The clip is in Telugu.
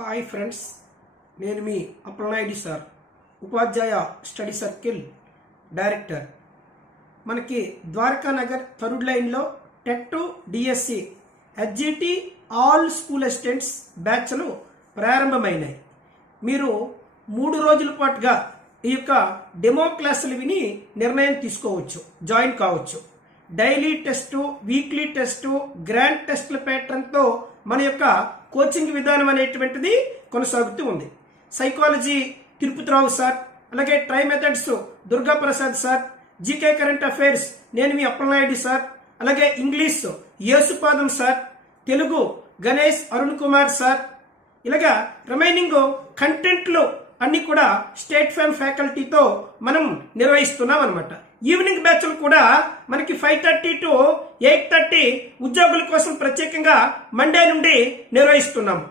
హాయ్ ఫ్రెండ్స్, నేను మీ Appalanaidu sir, Upadhyaya study circle director. మనకి ద్వారకానగర్ థర్డ్ లైన్లో TET DSC HGT all school assistants బ్యాచ్లు ప్రారంభమైనాయి. మీరు 3 రోజుల పాటుగా ఈ యొక్క డెమో క్లాసులు విని నిర్ణయం తీసుకోవచ్చు, జాయిన్ కావచ్చు. Daily test, weekly test, grand టెస్ట్ల ప్యాటర్న్తో మన యొక్క కోచింగ్ విధానం అనేటువంటిది కొనసాగుతూ ఉంది. సైకాలజీ తిరుపతిరావు సార్, అలాగే tri methods Durga Prasad sir, GK current affairs నేను మీ అప్పలనాయుడు సార్, అలాగే English Yesupadam sir, Telugu Ganesh Arun Kumar sir, ఇలాగా రిమైనింగ్ కంటెంట్లు అన్ని కూడా స్టేట్ ఫేమ్ ఫ్యాకల్టీతో మనం నిర్వహిస్తున్నాం అనమాట. ఈవినింగ్ బ్యాచ్లు కూడా మనకి 5:30 to 8:30 ఉద్యోగుల కోసం ప్రత్యేకంగా మండే నుండి నిర్వహిస్తున్నాము.